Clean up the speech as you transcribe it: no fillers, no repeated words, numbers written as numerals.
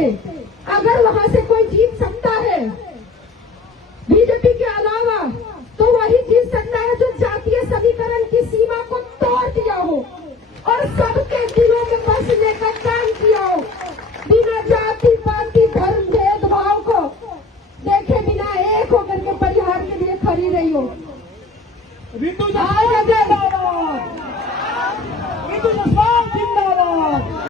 से। अगर वहां से कोई जीत सकता है बीजेपी के अलावा, तो वही जीत सकता है जो जातीय समीकरण की सीमा को तोड़ दिया हो और सबके दिलों में बसने का काम किया हो, बिना जाति पाति धर्म भेदभाव को देखे बिना एक होकर के परिहार के लिए खड़ी रही हो। रितु